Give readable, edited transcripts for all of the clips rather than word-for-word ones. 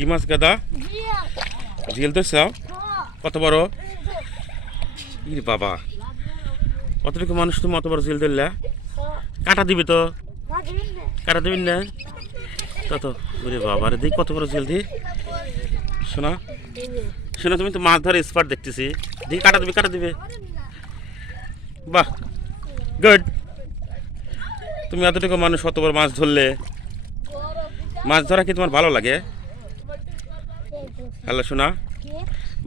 কি মাছ গাদা? ঝিল তো চাও কত বড়? ই বাবা, অতটুকু মানুষ তুমি অত বড় ঝিল ধরলে? কাটা দিবি তো? কাটা দিবি না? তত বলে বাবা রে, দেখি কত বড় ঝিল দি। শোনা শোনা, তুমি তো মাছ ধরে স্পট দেখতেছি, দেখি কাটা দিবি, কাটা দিবে। বাহ, গুড। তুমি এতটুকু মানুষ অত বড় মাছ ধরলে। মাছ ধরা কি তোমার ভালো লাগে? হ্যালো শোনা,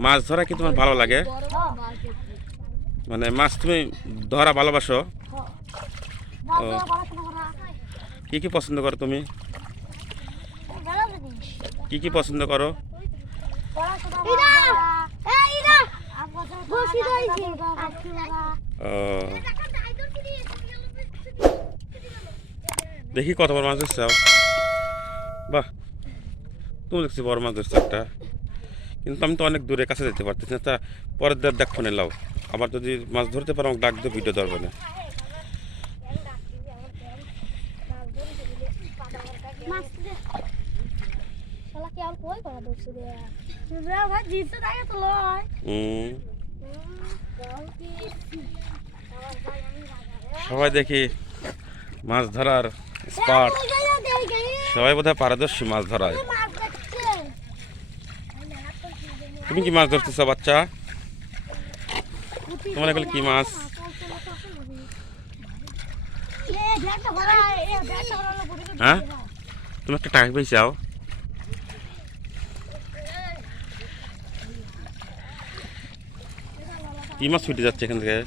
মাছ ধরা কি তোমার ভালো লাগে? মানে মাছ তুমি ধরা ভালোবাসো? ও, কি কি পছন্দ করো তুমি? কি কি পছন্দ করো? দেখি কত বড় মাছ ধরছো। বাহ, তুমি দেখছি বড় মাছ ধরছো একটা, কিন্তু আমি তো অনেক দূরে কাছে যেতে পারতেছি না। তা পরের দের দেখ ফোনে লাও, আবার যদি মাছ ধরতে পারো আমাকে ডাক দিয়ে ভিডিও ধরবে না। সবাই দেখি মাছ ধরার স্পট, সবাই বোধহয় পারদর্শী মাছ ধরায়। তুমি কি মাছ ধরতেছ বাচ্চা? তোমার এগুলো কি মাছ? হ্যাঁ, তুমি একটা টাকা পেয়েছাও? কি মাছ ছুটে যাচ্ছে এখান থেকে?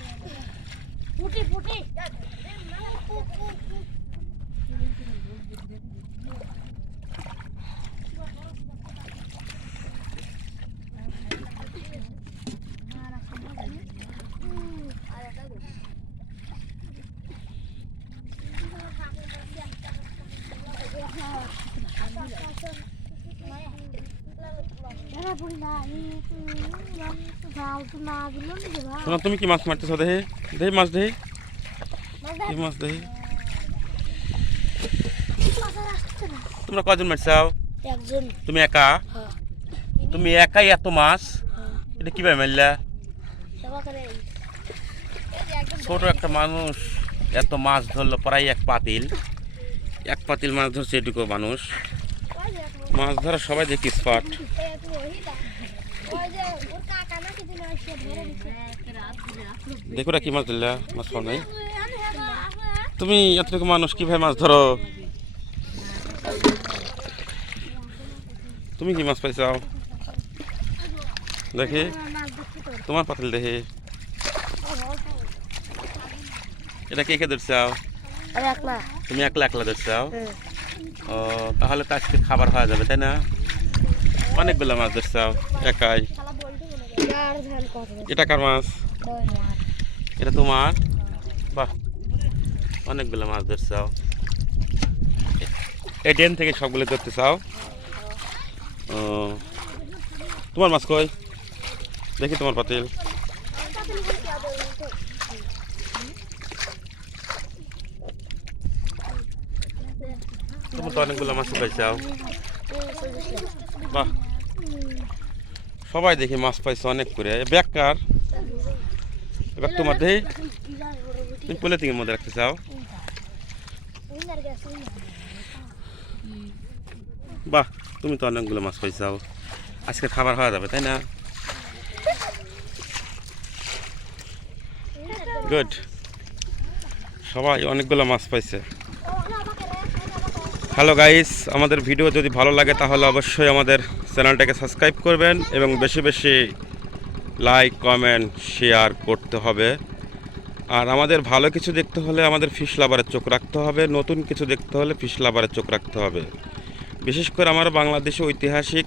শোনা, তুমি কি মাছ মারতেছ? দেখে দেখি মাছ, দেখি কি মাছ, দেখি। তোমরা কজন মারছাও? তুমি একা? তুমি একাই এত মাছ? এটা কিভাবে মারলা? ছোট একটা মানুষ এত মাছ ধরলো, প্রায় এক পাতিল মাছ ধরছে এটুকু মানুষ। মাছ ধরা সবাই দেখি স্পট। দেখো কি মাছ ধরলা, মাছ পাও নাই? তুমি এতটুকু মানুষ কিভাবে মাছ ধরো? তুমি কি মাছ পাইছাও? দেখি তোমার পাতিল, দেখি এটা কে কে ধরছাও? তুমি একলা একলা ধরছাও? ও, তাহলে তো আজকে খাবার হয়ে যাবে, তাই না? অনেকগুলো মাছ ধরছাও একাই। এটা কার মাছ? এটা তোমার? বাহ, অনেকগুলো মাছ ধরছাও। এই ড্রেন থেকে সবগুলো ধরতে চাও? ও, তোমার মাছ কই? দেখি তোমার পাতিল। তুমি তো অনেকগুলো মাছ পাইছাও। বাহ, সবাই দেখি মাছ পাইছো অনেক করে। ব্যাগ কার? ব্যাগ তোমার? দেখি তুমি পলিথিনের মধ্যে রাখতে চাও? বাহ, তুমি তো অনেকগুলো মাছ পাইছাও, আজকে খাবার হওয়া যাবে, তাই না? গুড, সবাই অনেকগুলো মাছ পাইছে। হ্যালো গাইস, আমাদের ভিডিও যদি ভালো লাগে তাহলে অবশ্যই আমাদের চ্যানেলটাকে সাবস্ক্রাইব করবেন এবং বেশি বেশি লাইক, কমেন্ট, শেয়ার করতে হবে। আর আমাদের ভালো কিছু দেখতে হলে আমাদের ফিশ লাভারের চোখ রাখতে হবে, নতুন কিছু দেখতে হলে ফিশ লাভারের চোখ রাখতে হবে। বিশেষ করে আমার বাংলাদেশে ঐতিহাসিক,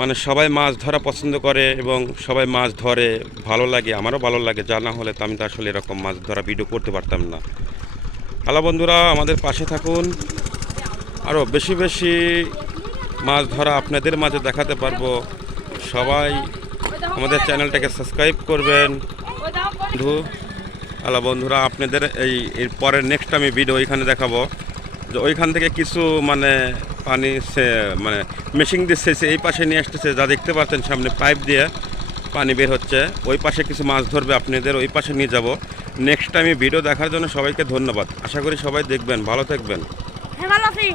মানে সবাই মাছ ধরা পছন্দ করে এবং সবাই মাছ ধরে, ভালো লাগে, আমারও ভালো লাগে। যা না হলে তো আমি তো আসলে এরকম মাছ ধরা ভিডিও করতে পারতাম না। হ্যালো বন্ধুরা, আমাদের পাশে থাকুন, আরও বেশি বেশি মাছ ধরা আপনাদের মাঝে দেখাতে পারবো। সবাই আমাদের চ্যানেলটাকে সাবস্ক্রাইব করবেন। হ্যালো বন্ধুরা, আপনাদের এই এর পরের নেক্সট আমি ভিডিও এখানে দেখাবো। যে ওইখান থেকে কিছু মানে পানি মানে মেশিন দিয়ে সেচে এই পাশে নিয়ে আসতেছে, যা দেখতে পাচ্ছেন সামনে পাইপ দিয়ে পানি বের হচ্ছে। ওই পাশে কিছু মাছ ধরবে, আপনাদের ওই পাশে নিয়ে যাব। নেক্সট টাইম ভিডিও দেখার জন্য সবাইকে ধন্যবাদ। আশা করি সবাই দেখবেন, ভালো থাকবেন। হ্যাঁ ভালো আছি।